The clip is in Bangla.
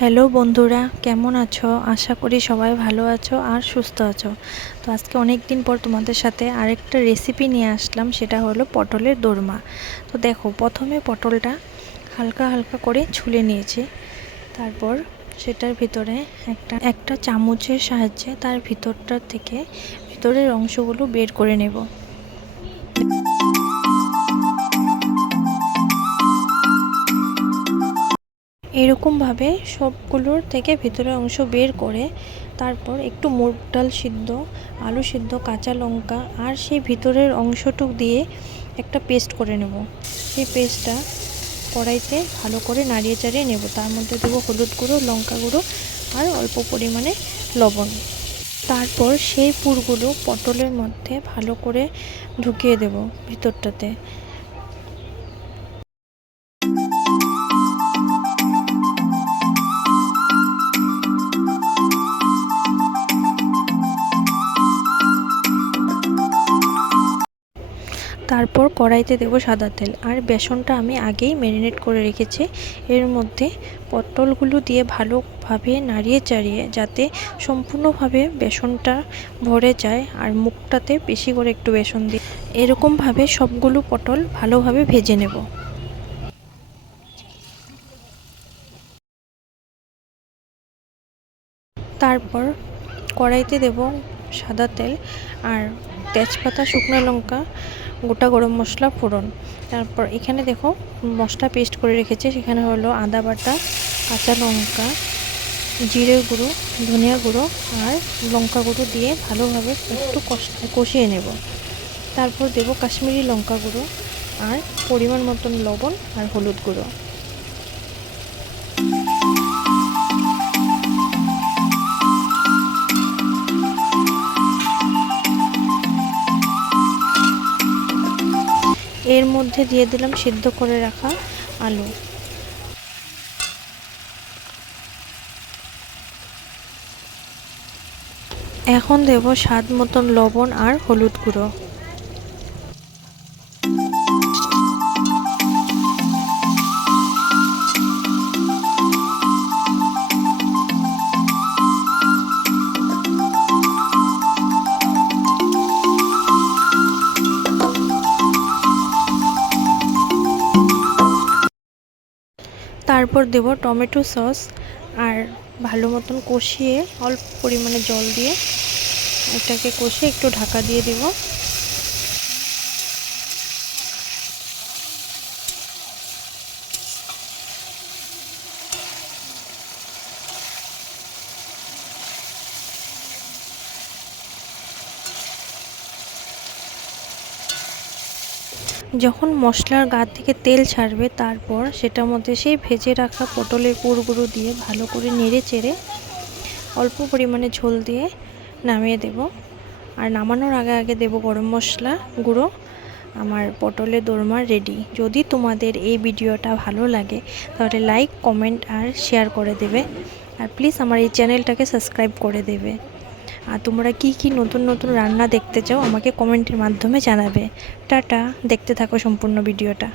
হ্যালো বন্ধুরা, কেমন আছো? আশা করি সবাই ভালো আছো আর সুস্থ আছো। তো আজকে অনেক দিন পর তোমাদের সাথে আরেকটা রেসিপি নিয়ে আসলাম, সেটা হলো পটলের দোরমা। তো দেখো, প্রথমে পটলটা হালকা হালকা করে ছুলে নিয়েছি। তারপর সেটার ভিতরে একটা চামচের সাহায্যে তার ভিতরের অংশগুলো বের করে নেব। এরকমভাবে সবগুলোর থেকে ভিতরের অংশ বের করে তারপর একটু মুগ ডাল সিদ্ধ, আলু সিদ্ধ, কাঁচা লঙ্কা আর সেই ভিতরের অংশটুক দিয়ে একটা পেস্ট করে নেব। সেই পেস্টটা কড়াইতে ভালো করে নাড়িয়ে চাড়িয়ে নেব। তার মধ্যে দেবো হলুদ গুঁড়ো, লঙ্কা গুঁড়ো আর অল্প পরিমাণে লবণ। তারপর সেই পুরগুলো পটলের মধ্যে ভালো করে ঢুকিয়ে দেব ভিতরটাতে। তারপর কড়াইতে দেব সাদা তেল আর বেসনটা আমি আগেই ম্যারিনেট করে রেখেছি। এর মধ্যে পটলগুলো দিয়ে ভালোভাবে নাড়িয়ে চাড়িয়ে যাতে সম্পূর্ণভাবে বেসনটা ভরে যায় আর মুখটাতে বেশি করে একটু বেসন দিই। এরকমভাবে সবগুলো পটল ভালোভাবে ভেজে নেব। তারপর কড়াইতে দেব সাদা তেল আর তেজপাতা, শুকনো লঙ্কা, গোটা গরম মশলা ফোড়ন। তারপর এখানে দেখো মশলা পেস্ট করে রেখেছি। সেখানে হলো আদা বাটা, কাঁচা লঙ্কা, জিরে গুঁড়ো, ধনিয়া গুঁড়ো আর লঙ্কা গুঁড়ো দিয়ে ভালোভাবে একটু কষিয়ে নেব। তারপর দেব কাশ্মীরি লঙ্কা গুঁড়ো আর পরিমাণ মতন লবণ আর হলুদ গুঁড়ো। এর মধ্যে দিয়ে দিলাম সিদ্ধ করে রাখা আলু। এখন দেব স্বাদ মতন লবণ আর হলুদ গুঁড়ো। তারপর দেব টমেটো সস আর ভালো মতন কষিয়ে অল্প পরিমাণে জল দিয়ে এটাকে কষিয়ে একটু ঢাকা দিয়ে দেব। যখন মশলার গা থেকে তেল ছাড়বে তারপর সেটার মধ্যে সেই ভেজে রাখা পটলের পুরগুলো দিয়ে ভালো করে নেড়ে চেড়ে অল্প পরিমাণে ঝোল দিয়ে নামিয়ে দেব। আর নামানোর আগে আগে দেব গরম মশলা গুঁড়ো। আমার পটলের দোরমা রেডি। যদি তোমাদের এই ভিডিওটা ভালো লাগে তাহলে লাইক, কমেন্ট আর শেয়ার করে দেবে। আর প্লিজ আমার এই চ্যানেলটাকে সাবস্ক্রাইব করে দেবে। আর তোমরা কি কি নতুন নতুন রান্না দেখতে চাও আমাকে কমেন্টের মাধ্যমে জানাবে। টাটা, দেখতে থাকো সম্পূর্ণ ভিডিওটা।